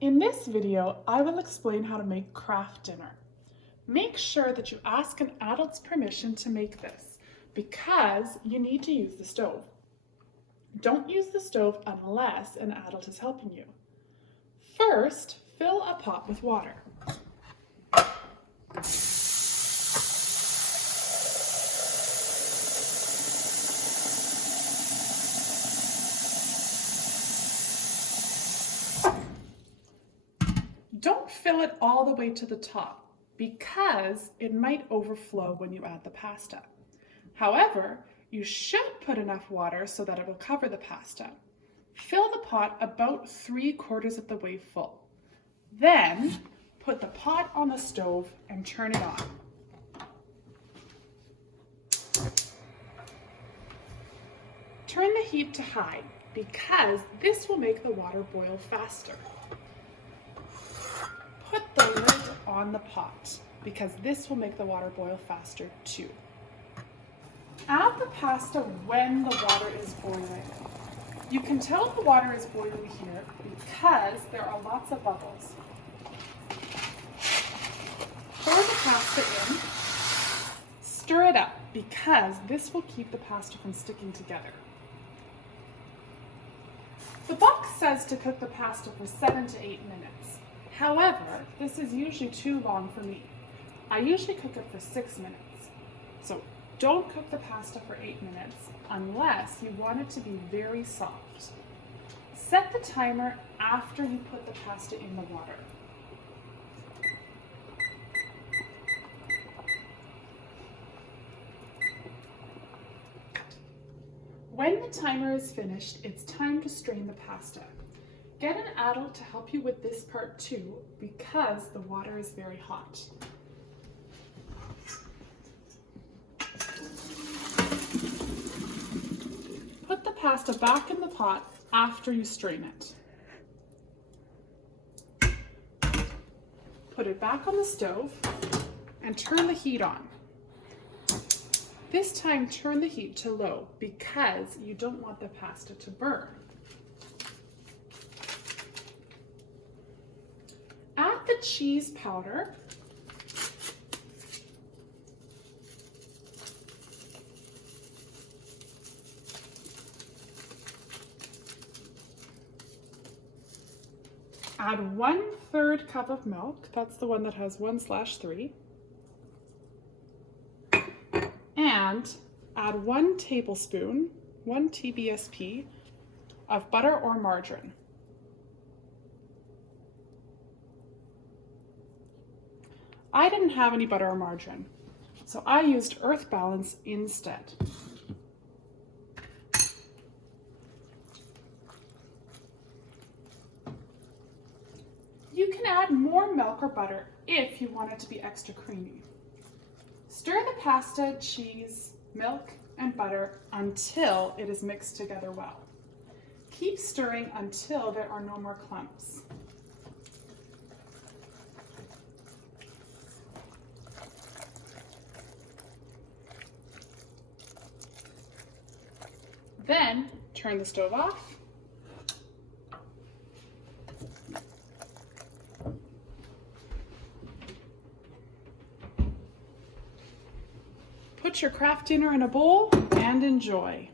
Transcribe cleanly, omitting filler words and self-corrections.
In this video, I will explain how to make Kraft Dinner. Make sure that you ask an adult's permission to make this because you need to use the stove. Don't use the stove unless an adult is helping you. First, fill a pot with water. Don't fill it all the way to the top because it might overflow when you add the pasta. However, you should put enough water so that it will cover the pasta. Fill the pot about 3/4 of the way full. Then put the pot on the stove and turn it on. Turn the heat to high because this will make the water boil faster. Put the lid on the pot because this will make the water boil faster too. Add the pasta when the water is boiling. You can tell the water is boiling here because there are lots of bubbles. Pour the pasta in. Stir it up because this will keep the pasta from sticking together. The box says to cook the pasta for 7 to 8 minutes. However, this is usually too long for me. I usually cook it for 6 minutes. So don't cook the pasta for 8 minutes unless you want it to be very soft. Set the timer after you put the pasta in the water. When the timer is finished, it's time to strain the pasta. Get an adult to help you with this part too because the water is very hot. Put the pasta back in the pot after you strain it. Put it back on the stove and turn the heat on. This time turn the heat to low because you don't want the pasta to burn. Add the cheese powder. Add 1/3 cup of milk. That's the one that has 1/3. And add 1 tablespoon, 1 TBSP of butter or margarine. I didn't have any butter or margarine, so I used Earth Balance instead. You can add more milk or butter if you want it to be extra creamy. Stir the pasta, cheese, milk, and butter until it is mixed together well. Keep stirring until there are no more clumps. Then turn the stove off. Put your Kraft Dinner in a bowl and enjoy.